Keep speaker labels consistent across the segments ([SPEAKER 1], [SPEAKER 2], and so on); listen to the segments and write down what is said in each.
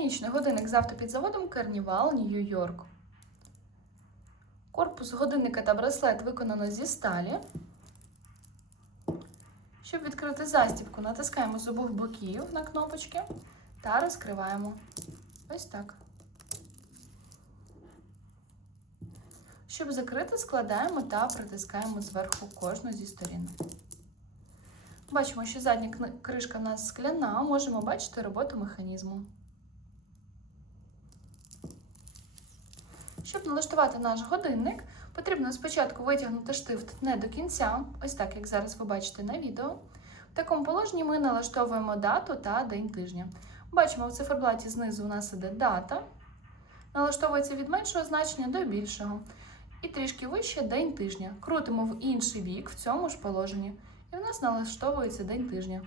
[SPEAKER 1] Механічний годинник з автопідзаводом Carnival Нью-Йорк. Корпус годинника та браслет виконано зі сталі. Щоб відкрити застібку, натискаємо з обох боків на кнопочки та розкриваємо. Ось так. Щоб закрити, складаємо та притискаємо зверху кожну зі сторін. Бачимо, що задня кришка в нас скляна, можемо бачити роботу механізму. Щоб налаштувати наш годинник, потрібно спочатку витягнути штифт не до кінця, ось так, як зараз ви бачите на відео. В такому положенні ми налаштовуємо дату та день тижня. Бачимо, в циферблаті знизу у нас іде дата, налаштовується від меншого значення до більшого. І трішки вище день тижня. Крутимо в інший бік в цьому ж положенні. І в нас налаштовується день тижня.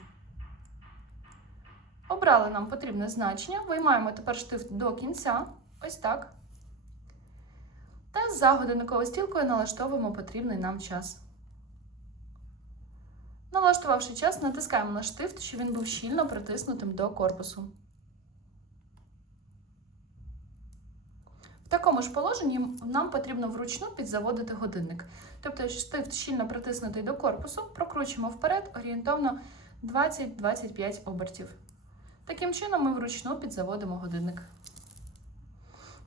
[SPEAKER 1] Обрали нам потрібне значення. Виймаємо тепер штифт до кінця. Ось так. Та за годинниковою стрілкою налаштовуємо потрібний нам час. Налаштувавши час, натискаємо на штифт, щоб він був щільно притиснутим до корпусу. В такому ж положенні нам потрібно вручну підзаводити годинник. Тобто штифт щільно притиснутий до корпусу, прокручуємо вперед орієнтовно 20-25 обертів. Таким чином ми вручну підзаводимо годинник.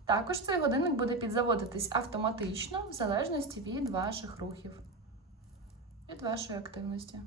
[SPEAKER 1] Також цей годинник буде підзаводитись автоматично в залежності від ваших рухів, від вашої активності.